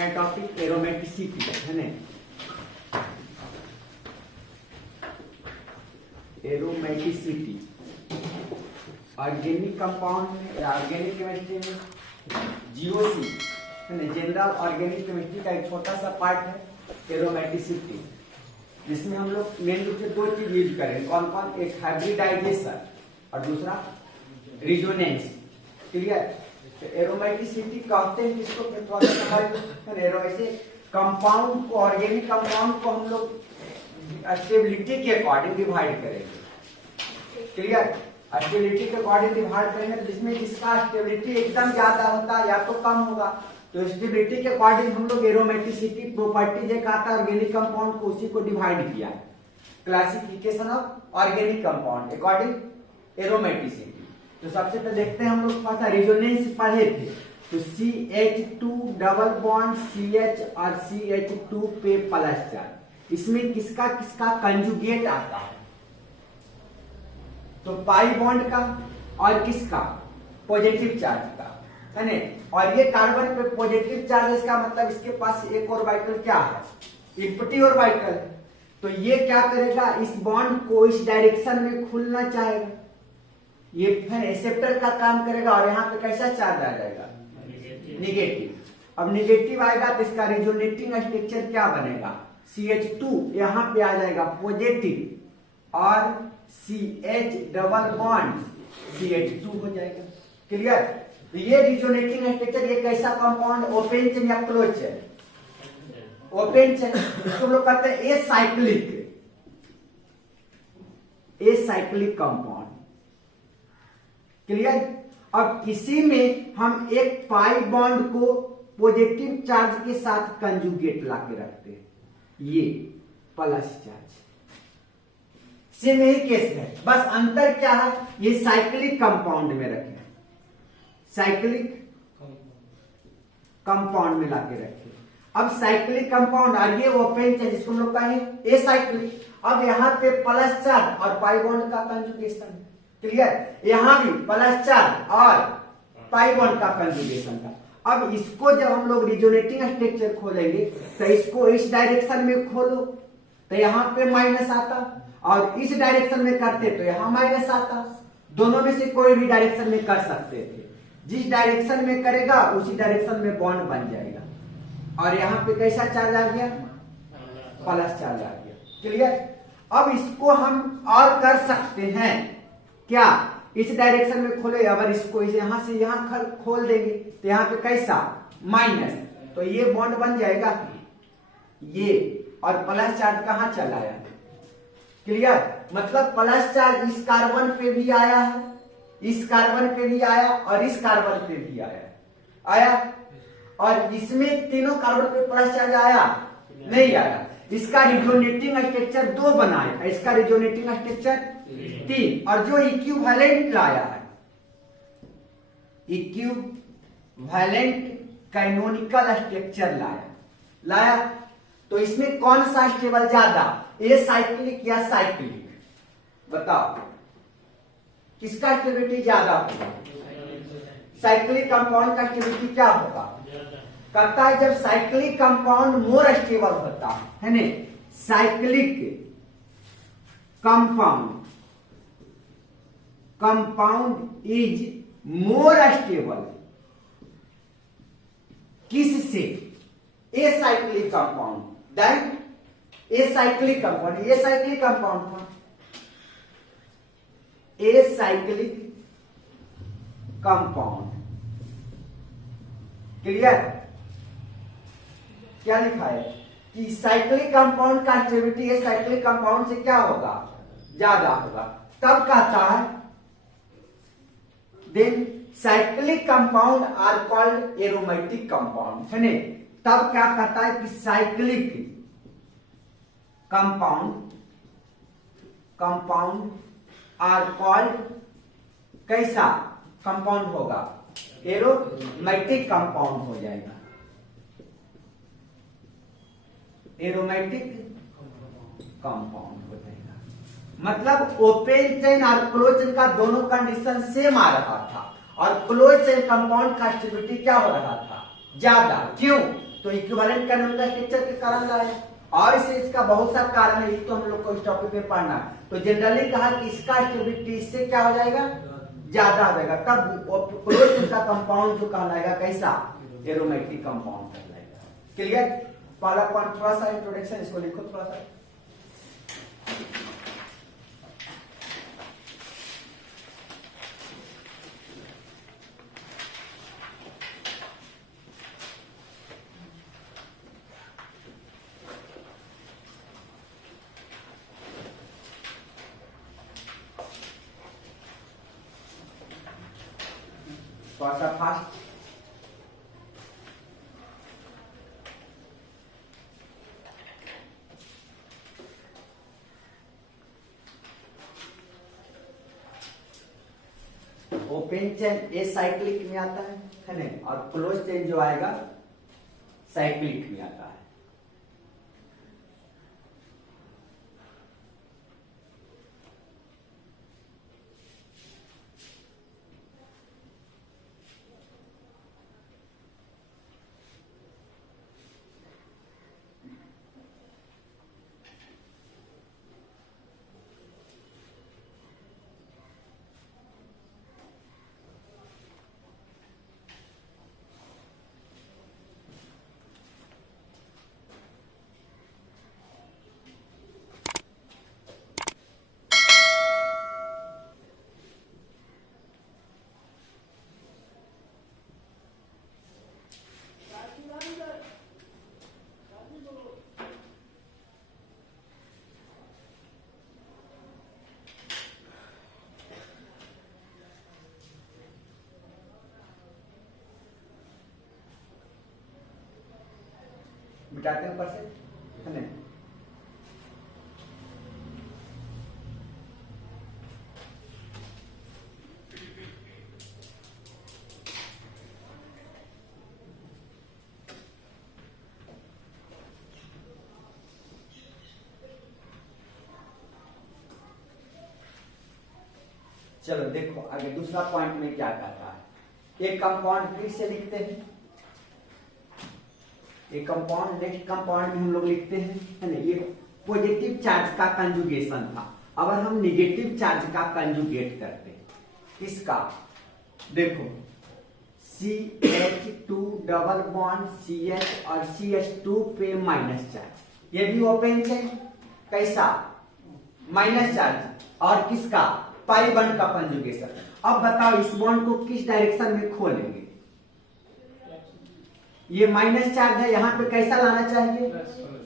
नया topic aromaticity है ना। एरोमेटिसिटी ऑर्गेनिक कंपाउंड में या ऑर्गेनिक केमिस्ट्री में जीओसी है ना, जनरल ऑर्गेनिक केमिस्ट्री का एक छोटा सा पार्ट है एरोमेटिसिटी, जिसमें हम लोग मेन रूप से दो चीज यूज करेंगे। कौन कौन? एक हाइब्रिडाइजेशन और दूसरा रिजोनेंस। क्लियर? तो एरोमेटिसिटी कहते हैं किसको? थोड़ा सा समझ एरो ऐसे कंपाउंड को, ऑर्गेनिक कंपाउंड को हम लोग स्टेबिलिटी के अकॉर्डिंग डिवाइड करेंगे। क्लियर? स्टेबिलिटी के अकॉर्डिंग डिवाइड करेंगे, जिसमें जिसका स्टेबिलिटी एकदम ज्यादा होता है या तो कम होगा, तो स्टेबिलिटी के अकॉर्डिंग हम लोग एरोमेटिसिटी प्रॉपर्टीज एक आता है ऑर्गेनिक कंपाउंड को, उसी को डिवाइड किया। Classification of organic compound according aromaticity. तो सबसे पहले देखते हैं, हम लोग पता रिजोनेंस पढ़े थे, तो CH2 डबल बॉन्ड CH और CH2 पे प्लस चार्ज, इसमें किसका किसका कंजुगेट आता है? तो पाई बॉन्ड का और किसका? पॉजिटिव चार्ज का, है ना। और ये कार्बन पे पॉजिटिव चार्ज, इसका मतलब इसके पास एक ऑर्बिटल क्या है? Equity orbital. तो ये क्या करेगा? इस बॉन्ड को इस डायरेक्शन में खुलना चाहेगा, ये फिर एक्सेप्टर का काम करेगा और यहाँ पे कैसा चार्ज आ जाएगा? निगेटिव। अब निगेटिव आएगा तो इसका रिजोनेटिंग स्ट्रक्चर क्या बनेगा? CH2 यहाँ पे आ जाएगा पॉजिटिव और CH डबल बॉन्ड CH2 हो जाएगा। क्लियर? तो ये रिजोनेटिंग स्ट्रक्चर, ये कैसा कंपाउंड? ओपन चेन या क्लोज चेन? Open chain. इसको लोग कहते हैं एसाइक्लिक कंपाउंड। क्लियर? अब इसी में हम एक पाई बॉन्ड को पॉजिटिव चार्ज के साथ कंजुगेट लाके रखते हैं, ये प्लस चार्ज। सेम यही केस है, बस अंतर क्या है? ये साइक्लिक कंपाउंड में रखें, साइक्लिक कंपाउंड में लाके रखें। अब साइक्लिक कंपाउंड और ये ओपन चार्ज, जिसको हम लोग कहेंगे एसाइक्लिक। अब यहाँ पे प्लस चार्ज और पाई बॉन्ड का कंजुगेशन। क्लियर? यहां भी प्लस चार्ज और पाई बॉन्ड का कंजुगेशन का। अब इसको जब हम लोग रिजोनेटिंग स्ट्रक्चर खोलेंगे, तो इसको इस डायरेक्शन में खोलो तो यहाँ पे माइनस आता, और इस डायरेक्शन में करते तो यहाँ माइनस आता। दोनों में से कोई भी डायरेक्शन में कर सकते थे, जिस डायरेक्शन में करेगा उसी डायरेक्शन में बॉन्ड बन जाएगा। और यहाँ पे कैसा चार्ज आ गया? प्लस चार्ज आ गया। क्लियर? अब इसको हम और कर सकते हैं क्या? इस डायरेक्शन में खोले, अगर इसको यहां से यहां खोल देंगे तो यहाँ पे कैसा? माइनस, तो ये बॉन्ड बन जाएगा ये, और प्लस चार्ज कहां चला आया? क्लियर? मतलब प्लस चार्ज इस कार्बन पे भी आया है, इस कार्बन पे भी आया और इस कार्बन पे भी आया, और इसमें तीनों कार्बन पे प्लस चार्ज आया नहीं आया। इसका रिजोनेटिंग स्ट्रक्चर 2 बनाया, इसका रिजोनेटिंग स्ट्रक्चर 3, और जो इक्विवेलेंट लाया है, इक्विवेलेंट कैनोनिकल स्ट्रक्चर लाया, तो इसमें कौन सा स्टेबल ज्यादा? एसाइक्लिक या साइक्लिक? बताओ किसका स्टेबिलिटी ज्यादा होगा? साइक्लिक कंपाउंड का स्टेबिलिटी क्या होगा? कहता है जब साइक्लिक कंपाउंड मोर स्टेबल होता है ना, cyclic compound is more stable किससे? Acyclic compound then acyclic compound. Acyclic compound था, एसाइक्लिक कंपाउंड। क्लियर? क्या लिखा है कि साइक्लिक कंपाउंड का स्टेबिलिटी एसाइक्लिक कंपाउंड से क्या होगा? ज्यादा होगा। तब कहता है then cyclic compound are called aromatic compound, है ना। तब क्या कहता है कि साइक्लिक कंपाउंड आर कॉल्ड, कैसा कंपाउंड होगा? एरोमेटिक कंपाउंड हो जाएगा, एरोमेटिक कंपाउंड हो जाएगा। मतलब ओपन चेन और क्लोज चेन का दोनों कंडीशन सेम आ रहा था, और क्लोज चेन कंपाउंड का स्टेबिलिटी क्या हो रहा था? ज्यादा। क्यों? तो इक्विवेलेंट कैनोनिकल स्ट्रक्चर के कारण लाए, और इसे इसका बहुत सा कारण है, ये तो हम लोग को इस टॉपिक में पढ़ना। तो जनरली कहा कि इसका स्टेबिलिटी इससे क्या हो जाएगा, ज्यादा हो जाएगा, तब क्लोज का कंपाउंड जो कहलाएगा कैसा, एरोमेटिक कंपाउंड कहलाएगा। क्लियर? पहला पॉइंट थोड़ा सा इंट्रोडक्शन, इसको लिखो थोड़ा सा। थोड़ा सा fast. Open chain a cyclic में आता है ना, और क्लोज चेन जो आएगा साइक्लिक में आता है। मिटाते हैं ऊपर से, है ना। चलो देखो आगे दूसरा पॉइंट में क्या कहता है। एक कंपाउंड फिर से लिखते हैं, एक कंपाउंड, नेक्स्ट कंपाउंड में हम लोग लिखते हैं, है ना। ये पॉजिटिव चार्ज का कंजुगेशन था। अब हम निगेटिव चार्ज का कंजुगेट करते हैं, किसका, देखो CH2 डबल बॉन्ड CH और CH2 पे माइनस चार्ज, ये भी ओपन चेन, कैसा, माइनस चार्ज, और किसका, पाई बॉन्ड का कंजुगेशन। अब बताओ इस बॉन्ड को किस डायरेक्शन में खोलेंगे, ये माइनस चार्ज है, यहाँ पे कैसा लाना चाहिए,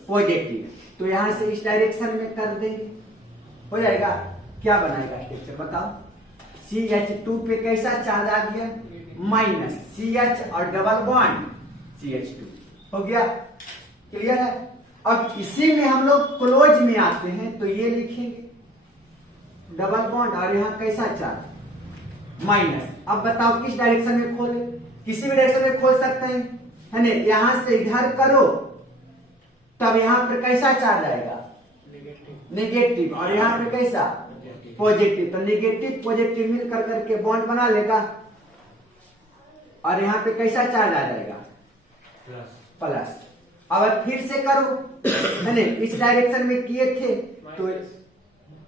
पॉजिटिव, तो यहां से इस डायरेक्शन में कर देंगे, हो जाएगा। क्या बनाएगा स्ट्रक्चर बताओ, CH2 पे कैसा चार्ज आ गया, माइनस, CH और डबल बॉन्ड CH2, हो गया। क्लियर है? अब इसी में हम लोग क्लोज में आते हैं, तो ये लिखेंगे डबल बॉन्ड, और यहाँ कैसा चार्ज, माइनस। अब बताओ किस डायरेक्शन में खोले, किसी भी डायरेक्शन में खोल सकते हैं, है ना। यहां से इधर करो, तब यहां पर कैसा चार्ज आएगा, नेगेटिव, और यहाँ पे कैसा, पॉजिटिव, तो नेगेटिव पॉजिटिव मिल कर करके बॉन्ड बना लेगा, और यहाँ पे कैसा चार्ज आ जाएगा, प्लस। अब फिर से करो, है ना, इस डायरेक्शन में किए थे तो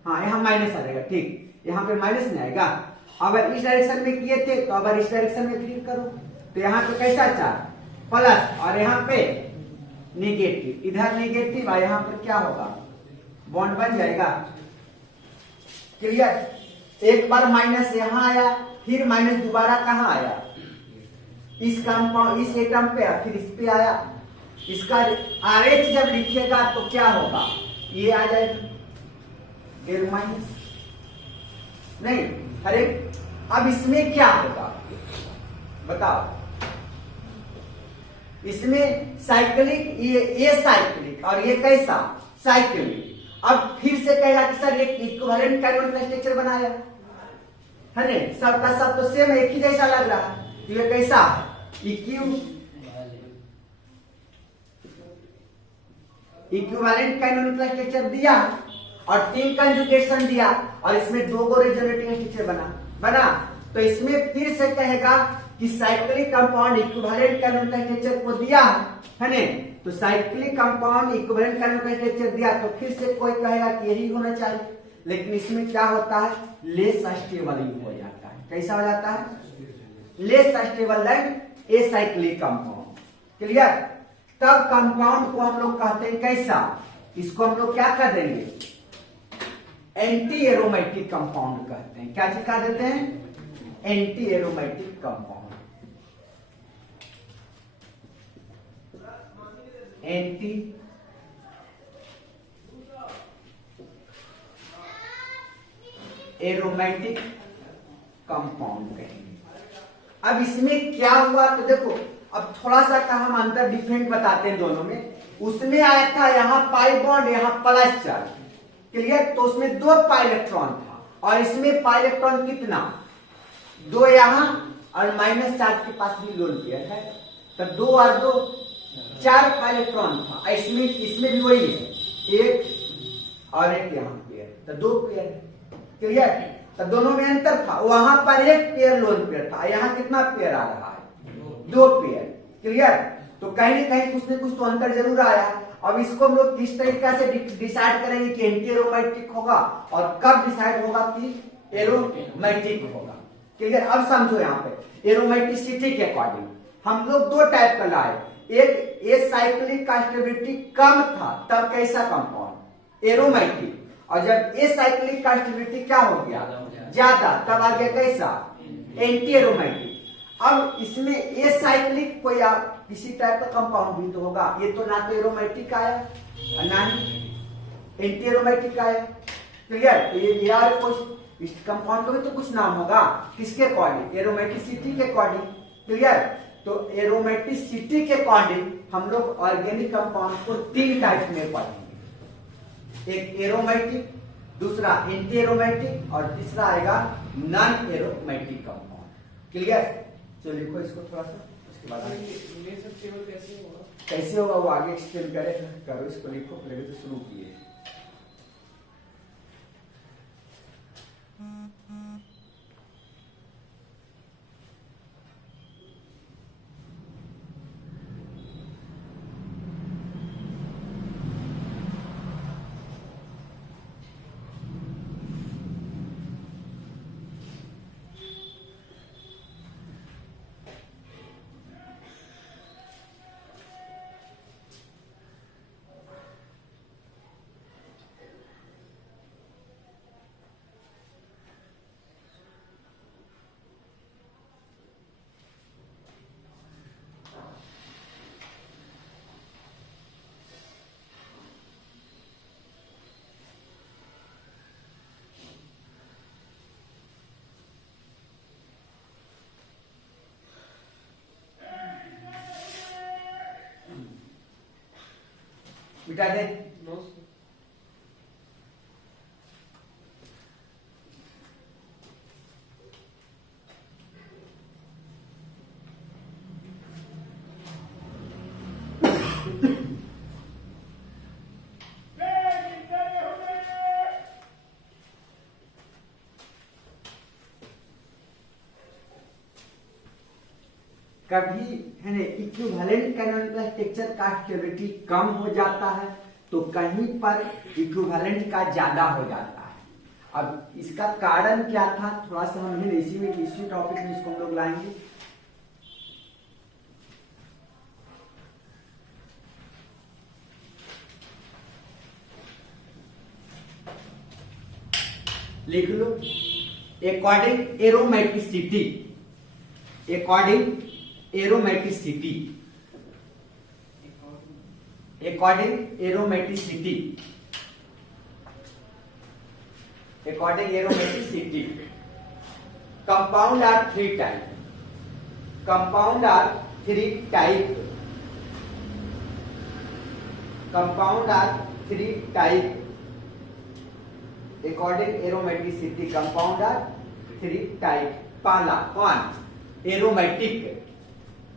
हाँ यहाँ माइनस आ जाएगा, ठीक, यहाँ पे माइनस नहीं आएगा। अब इस डायरेक्शन में किए थे तो अब इस डायरेक्शन में फिर करो, तो यहाँ पे कैसा चार्ज, प्लस, और यहाँ पे नेगेटिव, इधर नेगेटिव, और यहाँ पर क्या होगा, बॉन्ड बन जाएगा। क्लियर? एक बार माइनस यहाँ आया, फिर माइनस दोबारा कहाँ आया, इस कंपाउंड, इस एटम पे, फिर इस पे आया। इसका RH जब लिखेगा तो क्या होगा, ये आ जाएगा एरो माइनस, नहीं, अरे अब इसमें क्या होगा बताओ, इसमें साइक्लिक, ये साइक्लिक, और ये कैसा, साइक्लिक। अब फिर से कहेगा कि सर एक इक्विवेलेंट कैनोनिकल स्ट्रक्चर बनाया, है ना, सबका सब तो सेम एक ही जैसा लग रहा है, तो ये कैसा, इक्विवेलेंट कैनोनिकल स्ट्रक्चर दिया और 3 कंजुगेशन दिया, और इसमें 2 को रिजोनेटिंग स्ट्रक्चर बना, तो इसमें फिर से कहेगा कि साइक्लिक कंपाउंड इक्विवेलेंट कार्बन का स्ट्रक्चर को दिया है ना, तो साइक्लिक कंपाउंड इक्विवेलेंट कार्बन का स्ट्रक्चर दिया तो फिर से कोई कहेगा कि यही होना चाहिए, लेकिन इसमें क्या होता है, लेस स्टेबल हो जाता है। कैसा हो जाता है, less stable then a cyclic compound. Clear. तब कंपाउंड को हम लोग कहते हैं कैसा, इसको हम लोग क्या कह देंगे, एंटी एरोमेटिक कंपाउंड कहते हैं। क्या चीज कह देते हैं, anti aromatic compound. Anti aromatic compound कहेंगे। अब इसमें क्या हुआ तो देखो, अब थोड़ा सा का हम अंतर डिफरेंट बताते हैं दोनों में। उसमें आया था यहाँ पाई बॉन्ड, यहाँ प्लस चार्ज। क्लियर। तो उसमें 2 पाई इलेक्ट्रॉन था और इसमें पाई इलेक्ट्रॉन कितना, 2 यहाँ और माइनस चार्ज के पास भी लोन पेयर है, तो 2 और 2 4 पाई इलेक्ट्रॉन था। इसमें भी वही है, 1 और 1 यहाँ पेयर, तो 2 पेयर है। क्लियर। तो दोनों में अंतर था, वहां पर 1 पेयर लोन पेयर था, यहाँ कितना पेयर आ रहा है, 2 पेयर। क्लियर। तो कहीं ना कहीं कुछ न कुछ तो अंतर जरूर आया। अब इसको हम लोग किस तरीका से डिसाइड करेंगे कि एंटी एरोमेटिक होगा और कब डिसाइड होगा कि एरोमेटिक होगा। क्लियर। अब समझो यहाँ पे एरोमेटिसिटी के अकॉर्डिंग हम लोग 2 टाइप का लाए। एक ए साइक्लिक का स्टेबिलिटी कम था तब कैसा कंपाउंड, एरोमेटिक, और जब ए साइक्लिक का स्टेबिलिटी क्या हो गया, ज्यादा, तब आ गया कैसा, एंटी एरोमेटिक। अब इसमें ए साइक्लिक कोई किसी टाइप का कंपाउंड भी तो होगा, ये तो ना तो एरोमेटिक आया ना ही एंटी एरोमेटिक आया। क्लियर। तो ये यार कुछ इस कंपाउंड का भी तो कुछ नाम होगा, किसके अकॉर्डिंग, एरोमेटिसिटी के अकॉर्डिंग। क्लियर। तो एरोमेटिसिटी के अकॉर्डिंग हम लोग ऑर्गेनिक कंपाउंड को 3 टाइप में पढ़ेंगे, एक एरोमेटिक, दूसरा एंटी एरोमेटिक और तीसरा आएगा नॉन एरोमेटिक कंपाउंड। क्लियर। तो लिखो इसको थोड़ा सा, उसके बाद कैसे होगा वो आगे एक्सप्लेन करो। इसको लिखो, पहले तो शुरू किए। मिटा दे। कभी है ना इक्विवेलेंट कैनोनिकल स्ट्रक्चर का स्टेबिलिटी कम हो जाता है तो कहीं पर इक्विवेलेंट का ज्यादा हो जाता है। अब इसका कारण क्या था, थोड़ा सा हम इसी में इसी टॉपिक में इसको हम लोग लाएंगे। लिख लो, according aromaticity, according aromaticity, according aromaticity, according aromaticity compound are 3 type, compound are 3 type, compound are 3 type, according aromaticity compound are 3 type. पहला कौन, एरोमेटिक,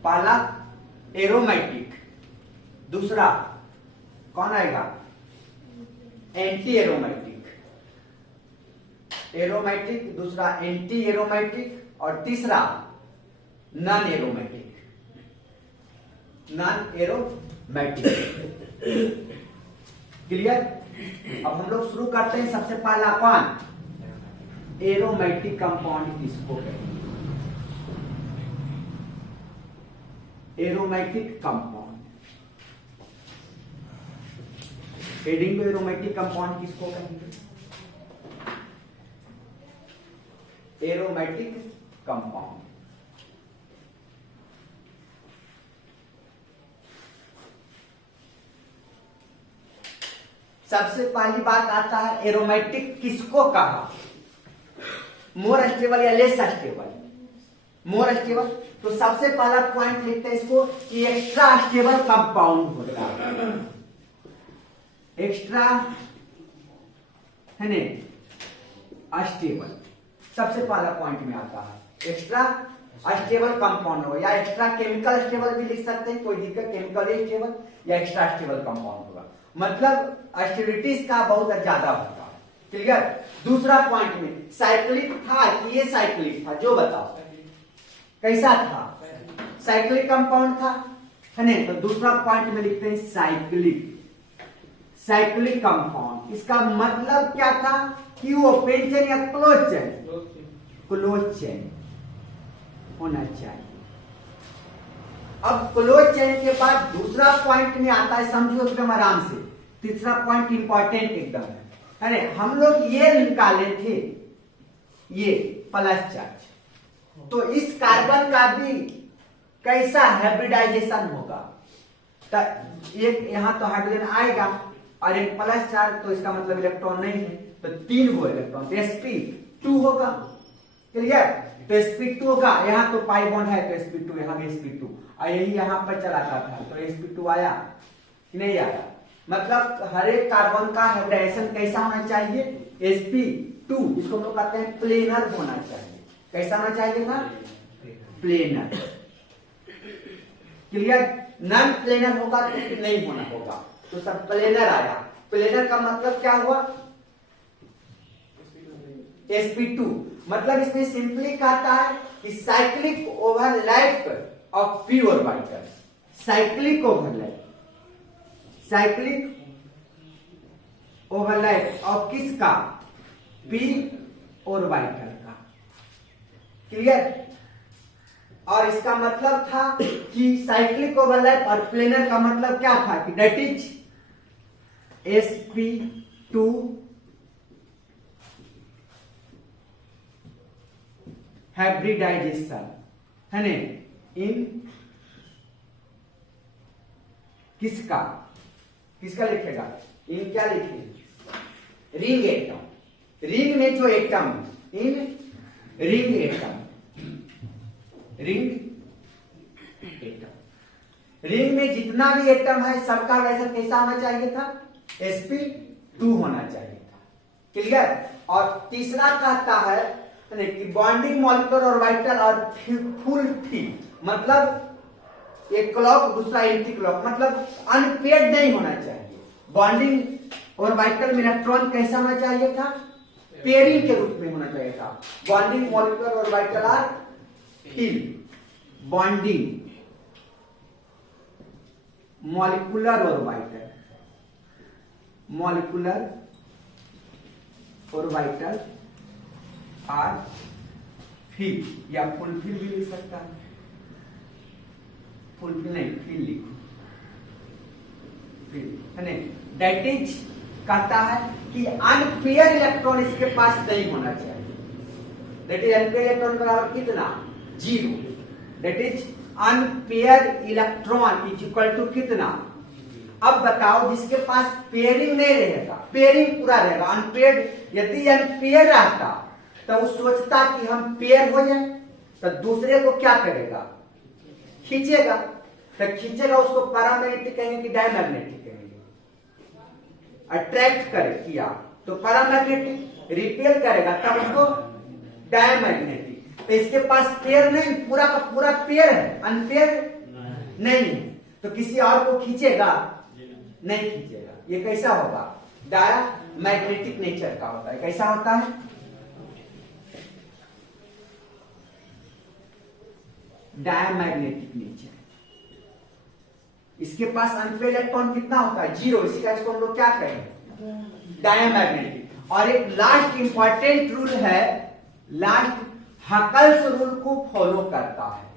पहला एरोमेटिक, दूसरा कौन आएगा, एंटी एरोमेटिक, एरोमेटिक, दूसरा एंटी एरोमेटिक और तीसरा non aromatic, non aromatic. Clear. अब हम लोग शुरू करते हैं। सबसे पहला कौन, एरोमेटिक कंपाउंड किसको कहते हैं? एरोमेटिक कंपाउंड, हेडिंग में एरोमेटिक कंपाउंड किसको कहेंगे? Aromatic compound. सबसे पहली बात आता है एरोमेटिक किसको कहा? मोर स्टेबल या लेस स्टेबल? More stable. तो सबसे पहला पॉइंट लिखते हैं इसको कि एक्स्ट्रा स्टेबल कंपाउंड होता है। एक्स्ट्रा है ने अस्टेबल, सबसे पहला पॉइंट में आता है एक्स्ट्रा अस्टेबल कंपाउंड हो, या एक्स्ट्रा केमिकल स्टेबल भी लिख सकते हैं, कोई दिक्कत, केमिकली स्टेबल या एक्स्ट्रा स्टेबल कंपाउंड होगा, मतलब स्टेबिलिटी का बहुत ज्यादा होगा। क्लियर। दूसरा पॉइंट में साइक्लिक था कि ये साइक्लिक था, जो बताओ कैसा था? साइक्लिक कंपाउंड था, है ना? तो दूसरा पॉइंट में लिखते हैं साइक्लिक, साइक्लिक कंपाउंड। इसका मतलब क्या था कि वो ओपन चेन या क्लोज चेन? क्लोज चेन होना चाहिए। अब क्लोज चेन के बाद दूसरा पॉइंट में आता है, समझो एकदम आराम से। तीसरा पॉइंट इंपॉर्टेंट एकदम है ना? हम लोग ये निकाले थे, ये प्लस चार्ज, तो इस कार्बन का भी कैसा हाइब्रिडाइजेशन होगा? तो एक यहां तो हाइड्रोजन आएगा और एक प्लस चार्ज, तो इसका मतलब इलेक्ट्रॉन नहीं है, तो 3 गो इलेक्ट्रॉन, तो sp2 होगा। क्लियर। तो sp2 होगा, यहाँ तो पाई बॉन्ड है तो sp2, यहाँ भी sp2, और यही यहाँ पर चला जाता है तो sp2 आया कि नहीं आया? मतलब हर एक कार्बन का हाइब्रिडाइजेशन कैसा होना चाहिए? sp2, इसको हम लोग कहते हैं प्लेनर होना चाहिए। कैसा होना चाहिए था? प्लेनर। क्लियर। नॉन प्लेनर होगा तो फिर नहीं होना होगा, तो सब प्लेनर आया। प्लेनर का मतलब क्या हुआ? sp2, मतलब इसमें सिंपली कहता है कि cyclic overlap of p orbital. Cyclic overlap, cyclic overlap of किसका? p ऑर्बिटल का। क्लियर। और इसका मतलब था कि साइक्लिक ओवरलैप और प्लेनर का मतलब क्या था कि दैट इज sp2 हाइब्रिडाइजेशन, है ना? इन किसका, किसका लिखेगा? इन क्या लिखेगा? Ring atom. रिंग में जो atom, in ring atom, ring atom. Ring में जितना भी एटम है सबका वैसा कैसा होना चाहिए था? sp2 होना चाहिए था। क्लियर। और तीसरा कहता है कि बॉन्डिंग मॉलिक्यूलर ऑर्बिटल और फुल थी, मतलब एक क्लॉक दूसरा एंटी क्लॉक, मतलब अनपेयर्ड नहीं होना चाहिए। बॉन्डिंग ऑर्बिटल में इलेक्ट्रॉन कैसा होना चाहिए था? पेयरिंग के रूप में होना चाहिए था। Bonding molecular orbital are fill, bonding molecular orbital, molecular orbital are fill, या फुलफिल भी लिख सकता है। फुलफिल नहीं, फिल लिखो, फिल, है ना? दैट इज कहता है कि अनपेयर इलेक्ट्रॉन इसके पास नहीं होना चाहिए। दैट इज अनपेयर इलेक्ट्रॉन बराबर कितना? 0। That is unpair electron is equal to कितना? अब बताओ, जिसके पास पेयरिंग नहीं रहेगा, पेयरिंग पूरा रहेगा, अनपेयर यदि अनपेयर रहता तो वो सोचता कि हम पेयर हो जाए, तो दूसरे को क्या करेगा? खींचेगा। तो खींचेगा उसको पैरामैग्नेटिक कहेंगे कि डायमैग्नेटिक कहेंगे? अट्रैक्ट करे किया तो पैरामैग्नेटिक, रिपेल करेगा तब उसको डायमैग्नेटिक। तो इसके पास पेयर नहीं, पूरा का पूरा पेयर है, अनपेयर नहीं है, तो किसी और को खींचेगा? नहीं खींचेगा। ये कैसा होगा? डायमैग्नेटिक नेचर का होता है। कैसा होता है? Diamagnetic nature. इसके पास अनपेड इलेक्ट्रॉन कितना होता है? 0। इसका इसको हम लोग क्या कहेंगे? डायमैग्नेटिक। और एक लास्ट इंपॉर्टेंट रूल है, लास्ट हकल्स रूल को फॉलो करता है।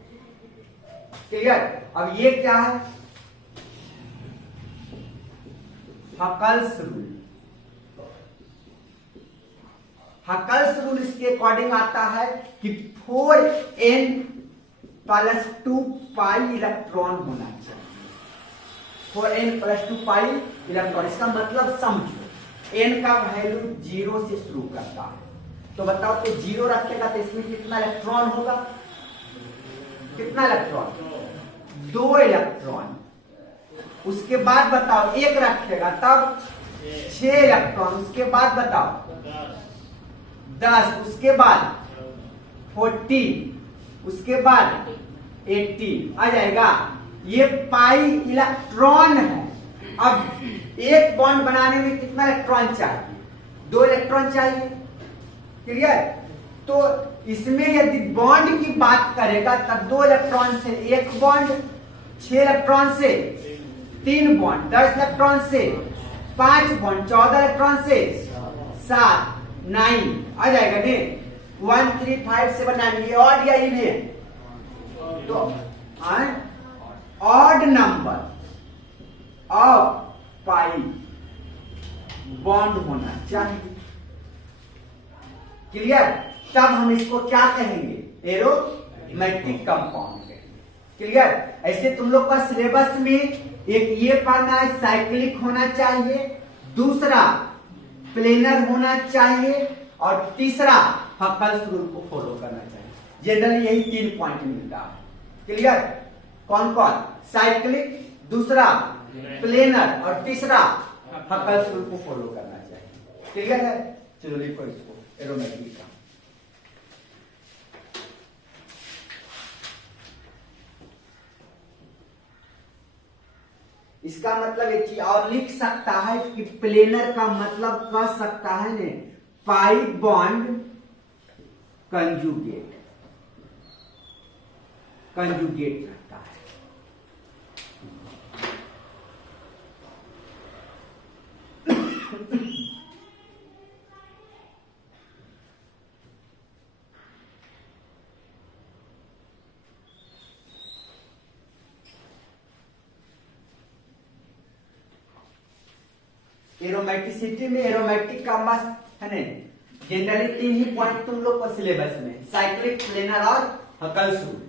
क्लियर? अब ये क्या है? Huckel's rule. हकल्स रूल इसके अकॉर्डिंग आता है कि 4n + 2 पाई इलेक्ट्रॉन होना चाहिए। 4n + 2 pi electron. इसका मतलब समझो, n का वैल्यू 0 से शुरू करता है, तो बताओ तो 0 रखेगा तो इसमें कितना इलेक्ट्रॉन होगा? कितना इलेक्ट्रॉन? 2 इलेक्ट्रॉन। उसके बाद बताओ 1 रखेगा तब 6 इलेक्ट्रॉन। उसके बाद बताओ 10। उसके बाद 14। उसके बाद 18 आ जाएगा। ये पाई इलेक्ट्रॉन है। अब एक बॉन्ड बनाने में कितना इलेक्ट्रॉन चाहिए? 2 इलेक्ट्रॉन चाहिए। क्लियर? तो इसमें यदि बॉन्ड की बात करेगा तब 2 इलेक्ट्रॉन से 1 बॉन्ड, 6 इलेक्ट्रॉन से 3 बॉन्ड, 10 इलेक्ट्रॉन से 5 बॉन्ड, 14 इलेक्ट्रॉन से 7, 9 आ जाएगा। ने 1 3 5 7 9 ये ऑड या इवन है? तो odd number of pi bond होना चाहिए। क्लियर? तब हम इसको क्या कहेंगे? एरोमेटिक कंपाउंड कहेंगे। क्लियर? ऐसे तुम लोग का सिलेबस में एक ये पढ़ना है, साइक्लिक होना चाहिए, दूसरा प्लेनर होना चाहिए, और तीसरा हकल्स रूल को फॉलो करना चाहिए। जनरली यही 3 पॉइंट मिलता है। क्लियर? कौन कौन? साइक्लिक, दूसरा प्लेनर, और तीसरा हकल्स रूल को फॉलो करना चाहिए। क्लियर है? चलो लिखो इसको, एरोमेटिक का। इसका मतलब एक चीज और लिख सकता है कि प्लेनर का मतलब कह सकता है ने पाई बॉन्ड कंजुगेट। कंजुगेट रहता है। एरोमेटिसिटी में एरोमेटिक का मस्त है ना, जनरली 3 ही पॉइंट तुम लोग को सिलेबस में, साइक्लिक, प्लेनर और हकल्स रूल।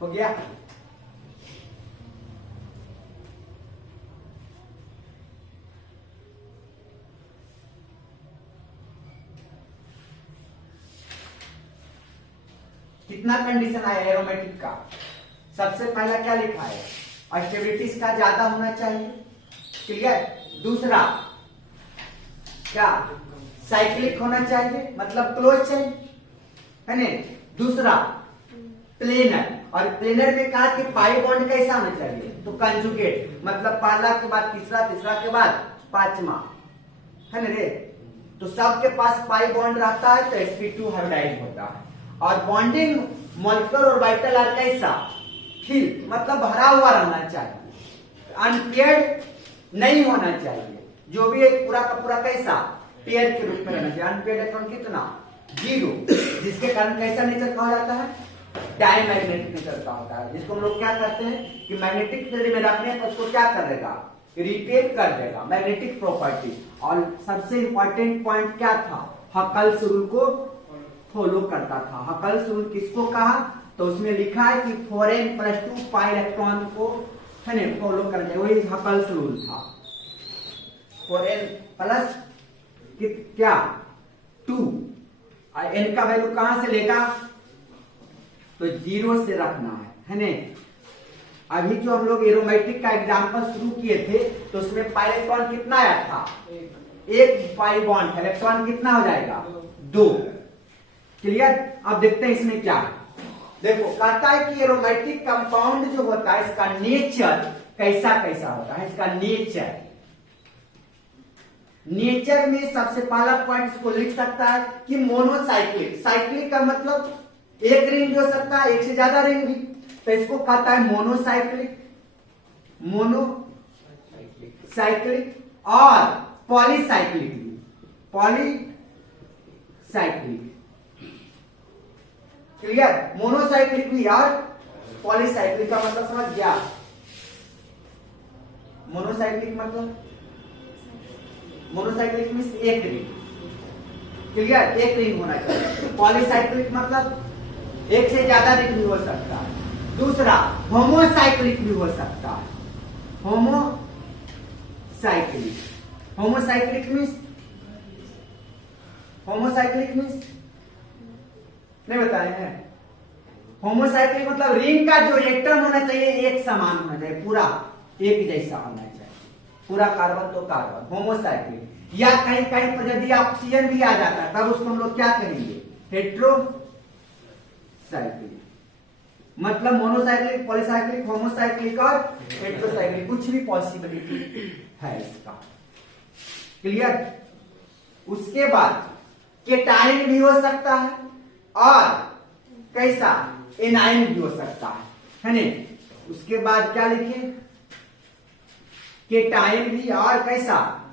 हो गया? कितना कंडीशन आया एरोमेटिक का? सबसे पहला क्या लिखा है? स्टेबिलिटी का ज्यादा होना चाहिए। क्लियर? दूसरा क्या? साइक्लिक होना चाहिए, मतलब क्लोज चाहिए, है ना? दूसरा प्लेनर, और प्लेनर में कहा कि पाई बॉन्ड कैसा होना चाहिए? तो कंजुगेट, मतलब पहला के बाद तीसरा, तीसरा के बाद पांचवा, है ना रे? तो सबके पास पाई बॉन्ड रहता है तो sp2 हाइब्रिडाइज होता है। और बॉन्डिंग मॉलिक्यूलर और वाइटल आर कैसा? फिल, मतलब भरा हुआ रहना चाहिए, अनपेयर्ड नहीं होना चाहिए। जो भी एक पूरा का पूरा कैसा? पेयर के रूप में रहना चाहिए। अनपेयर इलेक्ट्रॉन कितना 0, जिसके कारण कैसा नेचर कहा जाता है डायमैग्नेटिक नेचर का होता है, जिसको हम लोग क्या करते हैं कि मैग्नेटिक फील्ड में रखने पर उसको क्या कर देगा रिटेन कर देगा मैग्नेटिक प्रॉपर्टी। और सबसे इंपॉर्टेंट पॉइंट क्या था हकल्स रूल को फॉलो करता था। हकल्स रूल किसको कहा तो उसमें लिखा है कि 4n+2 पाई इलेक्ट्रॉन को है ना फॉलो करना है, वही हकल्स रूल था। 4n प्लस क्या 2 और n का वैल्यू कहां से लेगा तो 0 से रखना है ना। अभी जो हम लोग एरोमेटिक का एग्जांपल शुरू किए थे तो उसमें पाई इलेक्ट्रॉन कितना आया था 1 पाई बॉन्ड, इलेक्ट्रॉन कितना हो जाएगा 2। क्लियर। अब देखते हैं इसमें क्या है। देखो कहता है कि एरोमेटिक कंपाउंड जो होता है इसका नेचर कैसा कैसा होता है। इसका नेचर में सबसे पहला पॉइंट इसको लिख सकता है कि मोनोसाइक्लिक। साइक्लिक का मतलब एक रिंग भी हो सकता है, एक से ज्यादा रिंग भी, तो इसको कहता है मोनोसाइक्लिक और पॉलीसाइक्लिक भी। Polycyclic clear. मोनोसाइक्लिक भी और पॉलीसाइक्लिक का मतलब समझ गया। मोनोसाइक्लिक मीन्स एक रिंग, क्लियर, एक रिंग होना चाहिए। पॉलीसाइक्लिक मतलब एक से ज्यादा रिंग भी हो सकता है। दूसरा होमोसाइक्लिक भी हो सकता है। होमोसाइक्लिक मीन्स नहीं बताए हैं। होमोसाइक्लिक मतलब रिंग का जो एटम होना चाहिए एक समान होना चाहिए, पूरा एक जैसा होना चाहिए, पूरा कार्बन तो कार्बन। होमोसाइक्लिक या कहीं कहीं पर यदि ऑक्सीजन भी आ जाता है तब उसको हम लोग क्या करेंगे हेट्रोसाइक्लिक। मतलब मोनोसाइक्लिक, पॉलीसाइक्लिक, होमोसाइक्लिक और हेट्रोसाइक्लिक कुछ भी पॉसिबिलिटी है इसका। क्लियर। उसके बाद केटाइन भी हो सकता है और कैसा एनाइन भी हो सकता है ना। उसके बाद क्या लिखे केटाइन भी और कैसा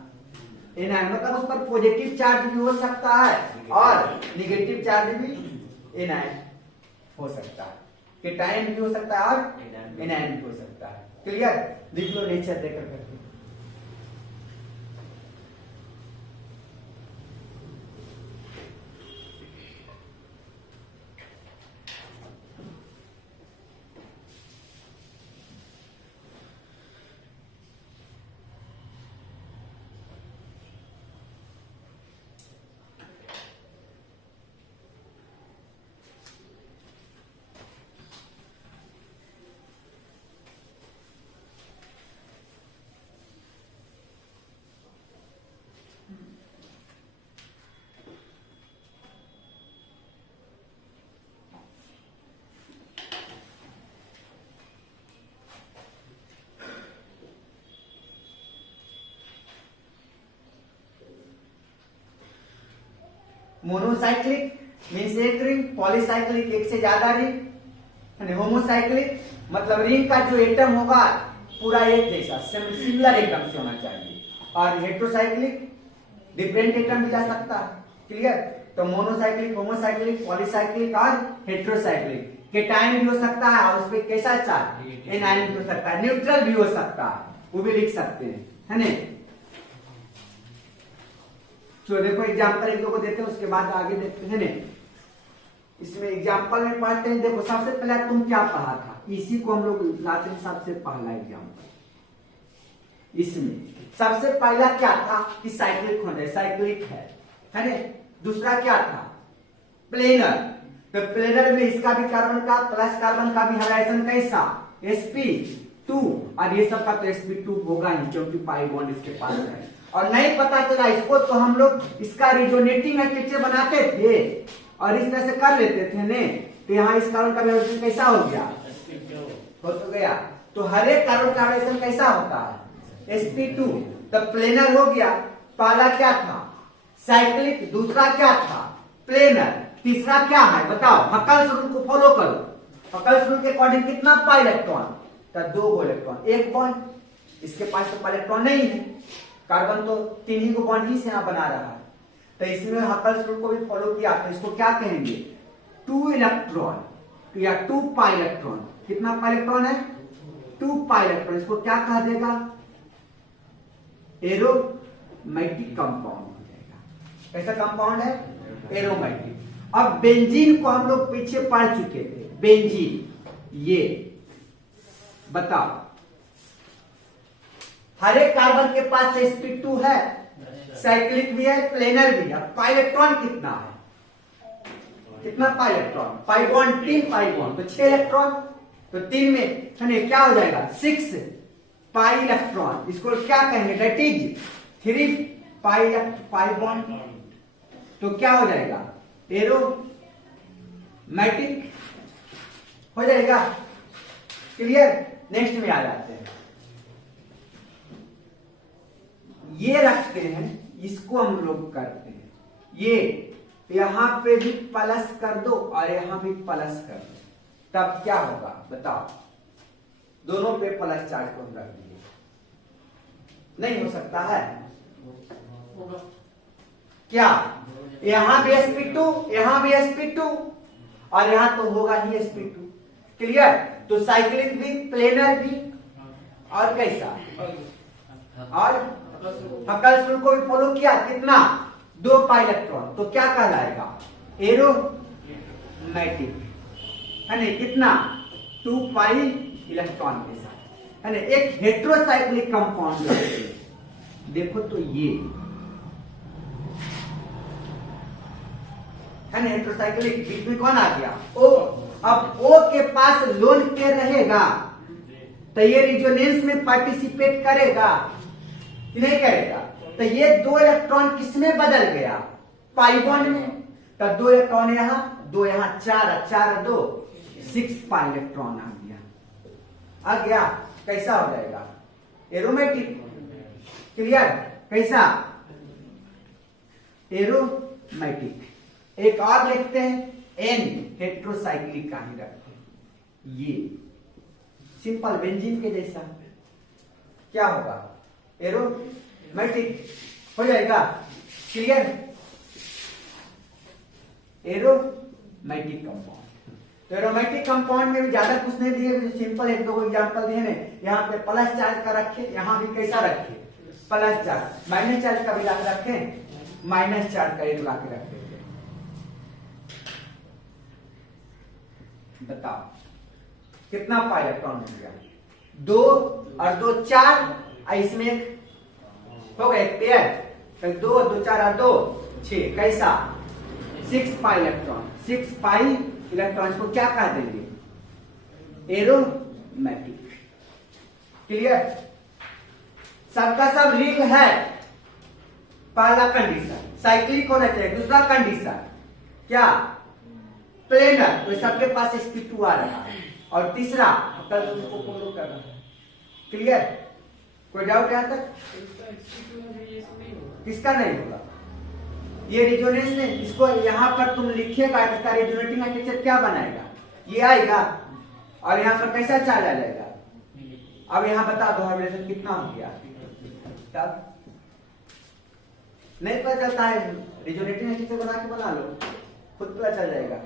एनाइन, मतलब उस पर पॉजिटिव चार्ज भी हो सकता है और नेगेटिव चार्ज भी एनाइन हो सकता है। केटाइन भी हो सकता है और एनाइन भी हो सकता है। क्लियर। लिख लो नेचर देकर करके। मोनोसाइक्लिक मीन्स एक रिंग, पॉलीसाइक्लिक एक से ज्यादा रिंग, होमोसाइक्लिक मतलब रिंग का जो एटम होगा पूरा एक जैसा सिमिलर एटम से होना चाहिए। और हेट्रोसाइक्लिक डिफरेंट एटम भी जा सकता है। क्लियर। तो मोनोसाइक्लिक, होमोसाइक्लिक, पॉलीसाइक्लिक और हेट्रोसाइक्लिक। केटाइन भी हो सकता है और उसपे कैसा चार्ज एनाइन भी हो सकता है, न्यूट्रल भी हो सकता है, वो भी लिख सकते हैं, है ना। तो देखो एग्जाम्पल एक दो को देते हैं उसके बाद आगे देखते हैं ना। इसमें एग्जाम्पल में पढ़ते हैं। देखो सबसे पहले तुम क्या पढ़ा था, इसी को हम लोग लाते हैं सबसे पहला एग्जाम्पल। इसमें सबसे पहला क्या था कि साइक्लिक होना है, साइक्लिक है ना। दूसरा क्या था प्लेनर। तो प्लेनर में इसका भी कार्बन का प्लस कार्बन का भी हाइड्रोजन कैसा sp2 और ये सब का तो sp2 होगा ही क्योंकि पाई बॉन्ड इसके पास है। और नहीं पता चला इसको तो हम लोग इसका रिजोनेटिंग स्ट्रक्चर बनाते थे और इस तरह से कर लेते थे ने। तो यहाँ इस कार्बन का हाइड्रोजन कैसा हो गया हो तो गया। तो हर एक कार्बन का हाइड्रोजन कैसा होता है sp2। तो प्लेनर हो गया। पहला क्या था साइक्लिक, दूसरा क्या था प्लेनर, तीसरा क्या है बताओ। हकल्स रूल को फॉलो करो। हकल्स रूल के अकॉर्डिंग कितना पाई इलेक्ट्रॉन तो 2 इलेक्ट्रॉन, एक बॉन्ड। इसके पास तो पाई इलेक्ट्रॉन नहीं है, कार्बन तो 3 ही को बॉन्ड ही से यहाँ बना रहा है। तो इसमें हकल्स रूल को भी फॉलो किया, तो इसको क्या कहेंगे, 2 इलेक्ट्रॉन या 2 पाई इलेक्ट्रॉन। कितना पाई इलेक्ट्रॉन है, 2 पाई इलेक्ट्रॉन। इसको क्या कहा देगा, एरोमेटिक कंपाउंड हो जाएगा। कैसा कंपाउंड है, एरोमेटिक। अब बेंजीन को हम लोग पीछे पढ़ चुके थे, बेंजीन ये बताओ, हर एक कार्बन के पास sp2 है, साइक्लिक भी है, प्लेनर भी है। पाई इलेक्ट्रॉन कितना है, कितना pi electron, pi bond 3 pi bond, तो 6 इलेक्ट्रॉन, तो 3 में है क्या हो जाएगा, 6 पाई इलेक्ट्रॉन। इसको क्या कहेंगे, दैट इज 3 पाई बॉन्ड, तो क्या हो जाएगा, एरोमेटिक हो जाएगा। क्लियर। नेक्स्ट में आ जाते हैं, ये रखते हैं, इसको हम लोग करते हैं, ये यहां पे भी प्लस कर दो और यहां भी प्लस कर दो, तब क्या होगा बताओ, दोनों पे प्लस चार्ज को हम रख दिए, नहीं हो सकता है क्या, यहां भी sp2, यहां भी sp2 और यहां तो होगा ही sp2। क्लियर। तो साइक्लिक भी, प्लेनर भी, और कैसा, और हकल्स रूल को भी फॉलो किया, कितना, 2 पाई इलेक्ट्रॉन, तो क्या कहलाएगा, एरोमेटिक है ना, कितना, 2 पाई इलेक्ट्रॉन के साथ है ना। एक हेट्रोसाइक्लिक कंपाउंड देखो, तो ये है ना हेट्रोसाइक्लिक, बीच में कौन आ गया, O। अब O के पास लोन पेयर रहेगा, तो ये रिजोनेंस में पार्टिसिपेट करेगा कि नहीं करेगा, तो ये 2 इलेक्ट्रॉन किसमें बदल गया, पाई बॉन्ड में, तो 2 इलेक्ट्रॉन यहां, 2 यहां, 4 2 6 पाई इलेक्ट्रॉन आ गया। कैसा हो जाएगा, एरोमेटिक। क्लियर। कैसा, एरोमेटिक। एक और लिखते हैं, N हेट्रोसाइक्लिक का ही रखते हैं, ये सिंपल बेंजीन के जैसा, क्या होगा, एरोमेटिक हो जाएगा। क्लियर। एरोमेटिक कंपाउंड, तो एरोमेटिक कंपाउंड में भी ज्यादा कुछ नहीं दिए, सिंपल 1-2 एग्जांपल दिए ने, यहाँ पे प्लस चार्ज का रखे, यहाँ भी कैसा रखे, प्लस चार्ज, माइनस चार्ज का भी ला रखे, माइनस चार्ज का एक ला के रखे। बताओ कितना पाई इलेक्ट्रॉन हो गया, 2 और 2 4, इसमें एक हो गया, एक पेयर, तो 2 2 4 और 2 6, कैसा, 6 पाई इलेक्ट्रॉन, 6 पाई इलेक्ट्रॉन को क्या कह देंगे, एरोमेटिक। क्लियर। सबका सब रिंग है, पहला कंडीशन साइक्लिक होना चाहिए, दूसरा कंडीशन क्या, प्लेनर, तो सबके पास sp2 आ रहा है, और तीसरा कल उसको फॉलो कर रहा है। क्लियर। कोई डाउट यहां तक, किसका नहीं होगा, ये रिजोनेंस में, इसको यहां पर तुम लिखिएगा, इसका रिजोनेटिंग नेचर क्या बनाएगा, ये आएगा, और यहां पर कैसा चार्ज आ जाएगा। अब यहां बता दो हाइब्रिडेशन कितना हो गया, तब नहीं पता चलता है, रिजोनेटिंग नेचर बना लो, खुद पता चल जाएगा।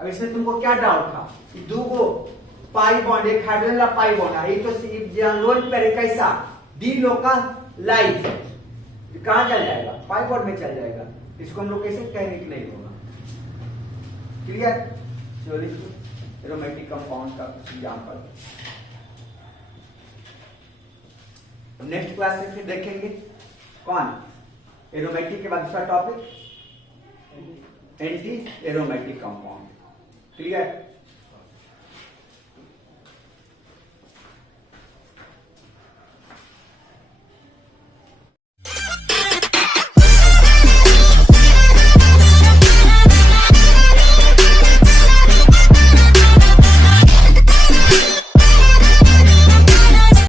अब इसमें तुमको क्या डाउट था, 2 पाई बॉन्ड, एक हाइड्रोजन पाई बॉन्ड है, तो लोन पर कैसा, डी लोकलाइज, कहां चल जाएगा, पाई बॉन्ड में चल जाएगा, इसको हम लोग कैसे कहेंगे कि नहीं होगा। क्लियर। चलिए एरोमेटिक कंपाउंड का एग्जांपल नेक्स्ट क्लास में फिर देखेंगे। कौन, एरोमेटिक के बाद दूसरा topic anti aromatic compound. Clear.